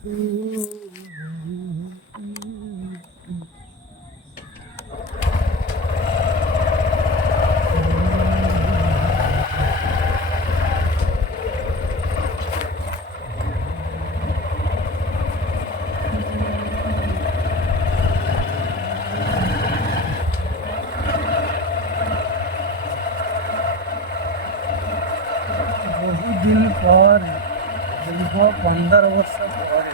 दिन पर दीर्घ 15 वर्ष पर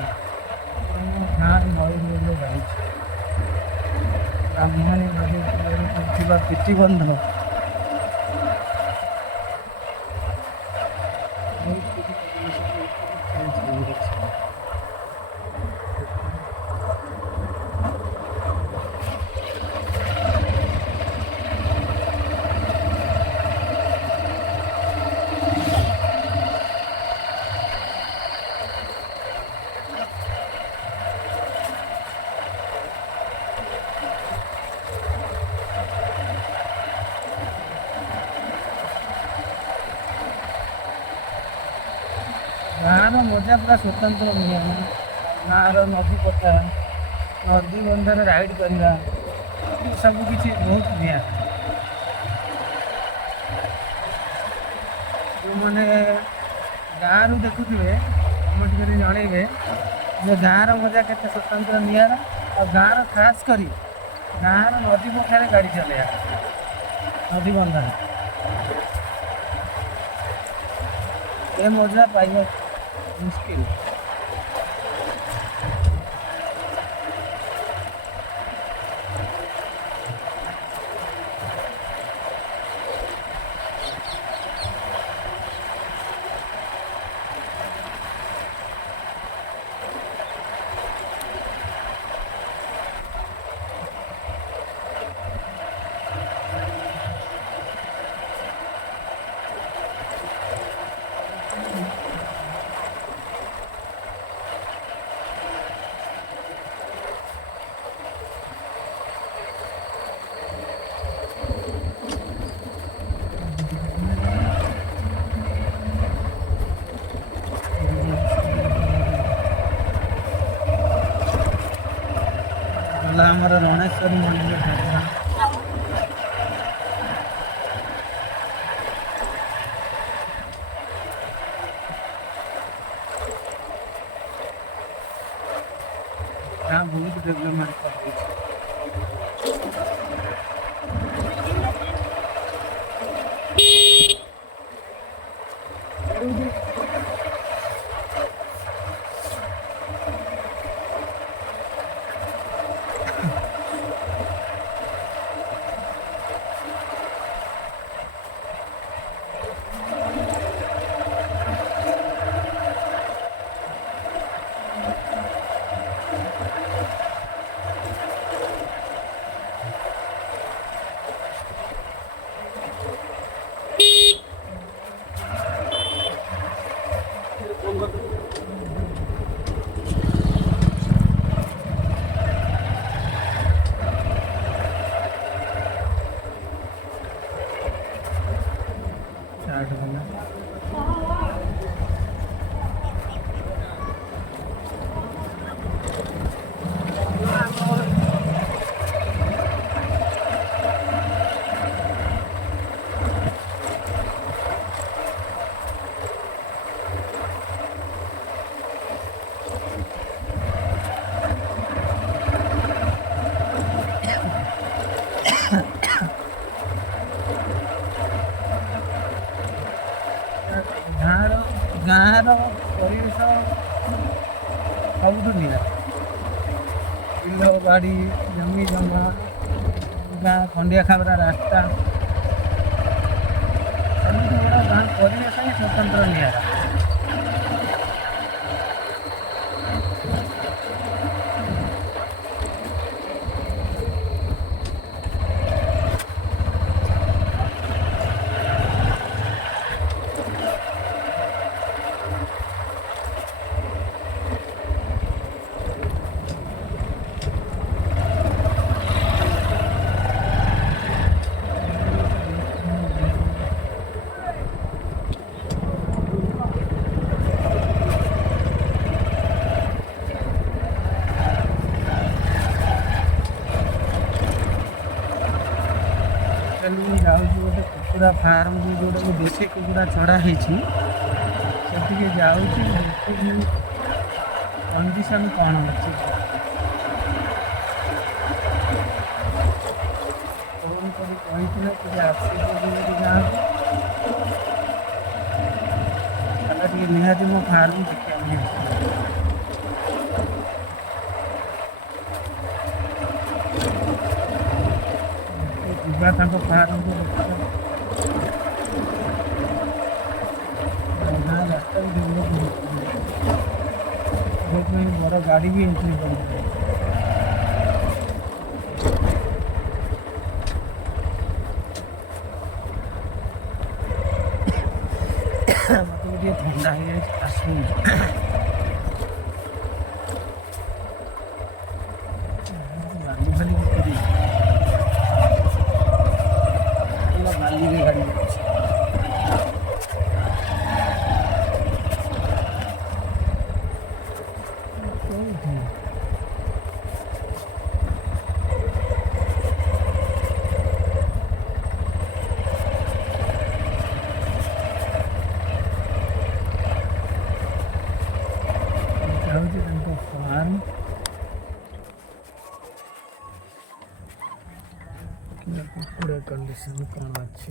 गाँ नई मूल्य जाऊँ ब्राह्मणी नदी कूल प्रीतिबंध गाँव मजा पूरा स्वतंत्र नियम गाँव नदी पटा नदी बंधर राइड करवा सबकि बहुत निया जो मैंने गाँव देखुए कमेंट कर जनइबे जे गाँव मजा के स्वतंत्र निरा और गाँव खास कर गाँव नदी पठार गाड़ी चलैया नदी बंधर ये मजा पाइबा मुश्किल। हमारा रणेश्वरी मंदिर बहुत डेवलपमेंट कर गाँव परिवेश सब निरा बिल बाड़ी जमी जमा गाँ खंडिया खाबरा रास्ता सब बड़ा गाँव परिवेश ही स्वतंत्र निरा। ମୁଁ ଯାଉଛି ଗୋଟେ କୁକୁଡ଼ା ଫାର୍ମକୁ ଯେଉଁଟାକୁ ଦେଶୀ କୁକୁଡ଼ା ଛଡ଼ା ହେଇଛି ସେଠିକି ଯାଉଛି ଦେଖିକି କଣ୍ଡିସନ୍ କ'ଣ ଅଛି। ଫୋନ୍ କରି କହିଥିଲେ ଟିକେ ଆସିବେ ବୋଲି ଗାଁକୁ, ତାହେଲେ ଟିକେ ନିହାତି ମୋ ଫାର୍ମ ଦେଖିବାକୁ ଆସିବେ। ଯିବା ତାଙ୍କ ଫାର୍ମକୁ ଦେଖିବା। ରାସ୍ତା ବି ଡେଭଲପ୍ ସେଥିପାଇଁ ବଡ଼ ଗାଡ଼ି ବି ଏଣ୍ଟ୍ରି କରିବ। ମୋତେ ବି ଟିକେ ଥଣ୍ଡା ହେଇଯାଇଛି, କାଶ ହେଉଛି। ବାଲି ଫାଲି ବିକ୍ରି ବାଲିରେ ଗାଡ଼ି ଯାଉଛି। ହେଉଛି ତାଙ୍କ ଫାର୍ମ। କୁକୁଡ଼ା କଣ୍ଡିସନ୍ କ'ଣ ଅଛି।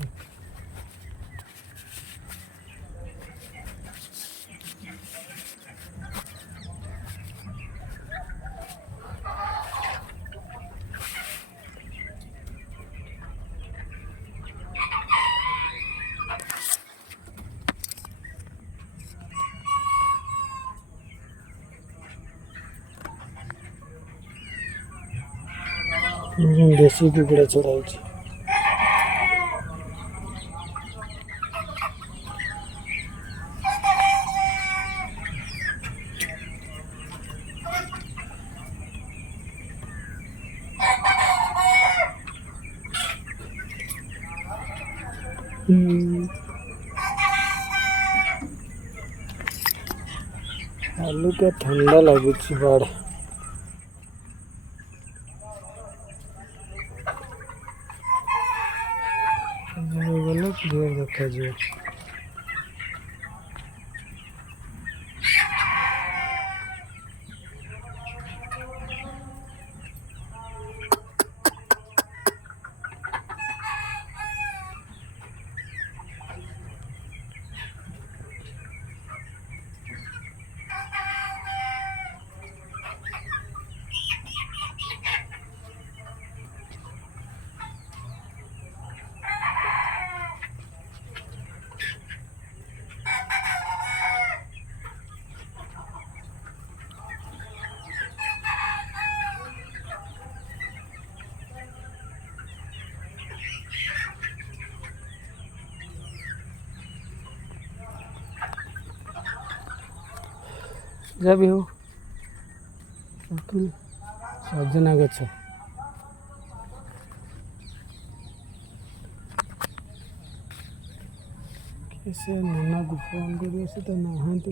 ଦେଶୀ କୁକୁଡ଼ା ଛଡ଼ା ହେଇଛି। ହାଲୁକା ଥଣ୍ଡା ଲାଗୁଛି ବାଡ଼େ। ଗଲେ କ୍ଲିୟର ଦେଖାଯିବ। ଯାହା ବି ହଉ ସଜନା ଗଛ ସେ ନନାକୁ ଫୋନ୍ କରିବ, ସେ ତ ନାହାନ୍ତି।